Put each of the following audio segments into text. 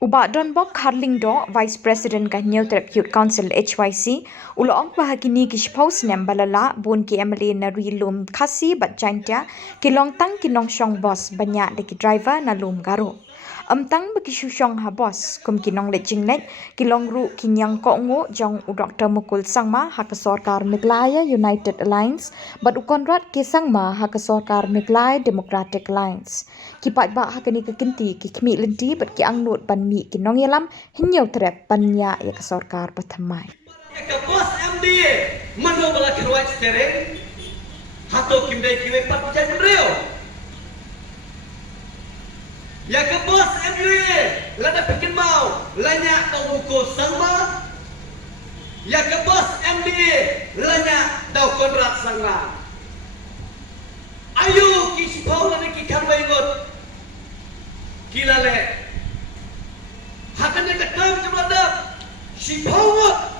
Uba Donbok Harlingdo, Vice President ka New Youth Council HYC, uloong bahagini kishpaus nem balala bun ki MLA na rilum khasi bat jaintia kilong tang kinong shong boss banyak deki driver na lum garo. Tang bagi shong ha boss kum kinong le jinglet kilong ru kinyang ko ngo jong u Dr. Mukul Sangma ha ka Sarkar Meglaya United Alliance bat u konrat ke Sangma ha ka Sarkar Meglaya Democratic Alliance. Kipat ba ha kani ka kinti ki khmi lenti bat ki angnut ban mi kinong yalam hinyo trep panya ya ka Sarkar pathamai. Ka bos MDA mano bala kirwai stereng hato kimdai kiwe pat jan reo. Ya ke bos MDA lada bikin mau lanya tau buku sama. Ya ke bos MDA lanya tau kontrak sanga. Ayo kisi pau lada ki karbai ngot kilale. Hakan dekat kam jemladap si pau ngot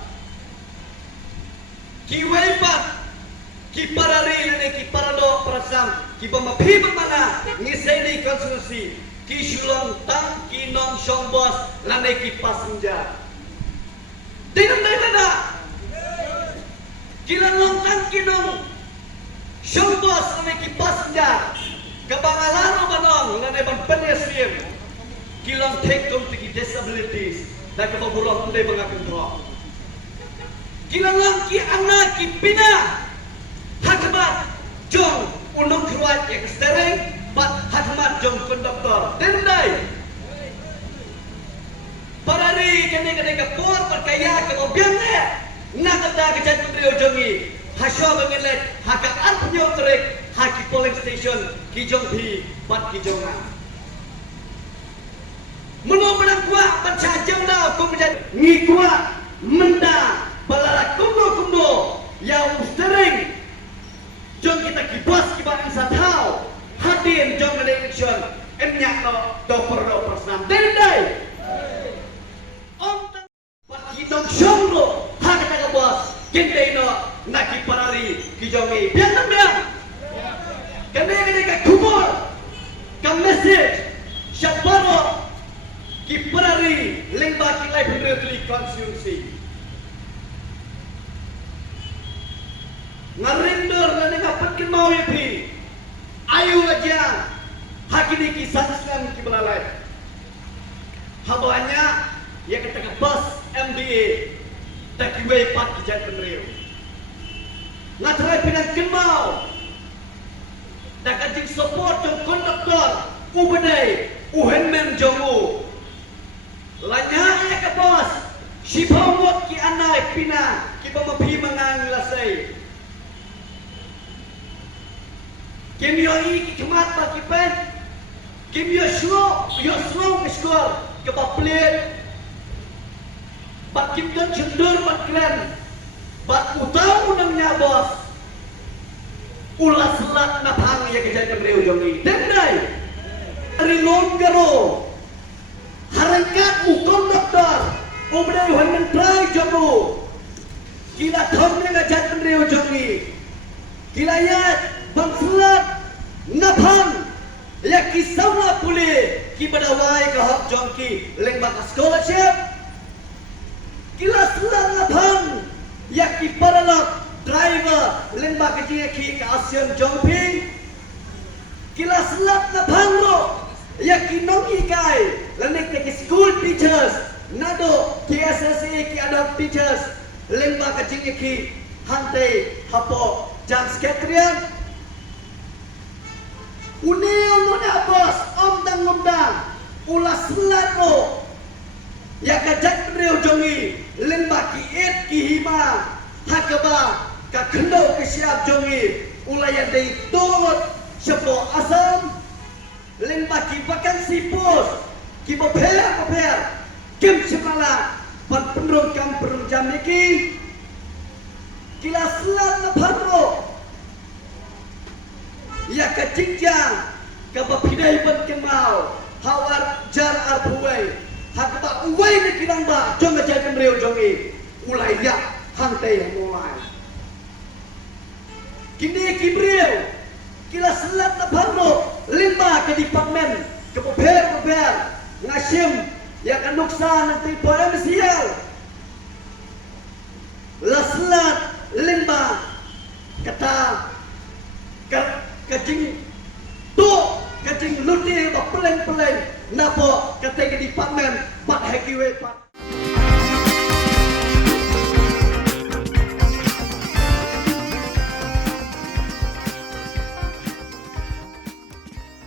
ki waipat ki parari lada ki parado perasam ki pemapi bermana ngisai di konstitusi. Ki shulong tang ki nong shong bos lane ki passenger. Tidak ada. Ki long tang ki nong shong bos lane ki passenger. Kabangalano banong lane ban penyesiem. Ki long take come to disabilities dan kebaburan tunde bangakun roh. Ki long ki anak ki pina hakabat jong unong keruat yang stereng. Bat hatmat jom konduktor dendai parari kene kene ke por perkaya ke obiangne nak ada ke jat putri ojongi hasyo bengelet haka arnyo trek haki polling station ki jong bi bat ki jonga meno menang kuat baca jam dah ko menjadi ngi kuat menda balara kundo yang ustering jong kita kibas kibang satau hadir jom election emnyak do persenam dendai om pat hidong shongro hak ta bos gendai no naki parari ki jongi biang biang kene ka kubur ka message syaparo ki parari lengba ki library constituency ngarindor na ngapat kin mau yapi ayu aja hakini kisah Islam ki belalai habanya ya kata bos MDA tak kiwe pat kijat penriu ngatrai pinang kemau tak kajik support jong konduktor ubedai uhenmen jongu lanya ya ke bos si pamot ki anai pina ki pamapi mangang lasai Kim yo iki kemat bagi pen, Kim yo slow skor ke paplet, bat Kim yo cendur bat keren, bat utang unangnya bos, ulas selat napang ya kejadian reu jongi, dendai, dari longgaro, harangkat mukon dokter, obday huan mentrai jomu, kila thomnya kejadian reu jongi, kilayat. Bang selat napang ya kisahlah pulih ki badawai ke hak jongki lengba scholarship kila selat napang ya ki paralak driver lengba ke ki ASEAN jongping kila selat napang ro ya ki nongi kai lanek ke school teachers nado KSSA ki adult teachers lengba ke ki hantai hapo jam sekretariat Unil bos, om dang, ulas selaro, ya kajak penreu jongi, lembaki et ki hima, hakaba, ka kendo ke siap jongi, ulaya dari tolot, sepo asam, lembaki vakansi pos, ki boper, kim semala, pan penrung kam penrung jam niki, kila selat na padro, ya kejingjang kabapidai ban kemau hawar jar arbuai hakba uai ni kinang ba jong ajakan reu jongi ulai ya hantai mulai kini kibreu kila selat na parno lima ke department ke beber ngasim Ya kan nuksa nanti poem sial. Laslat limba kata kacing tu kacing luti ba peleng-peleng napo kata di department 4 hekiwe 4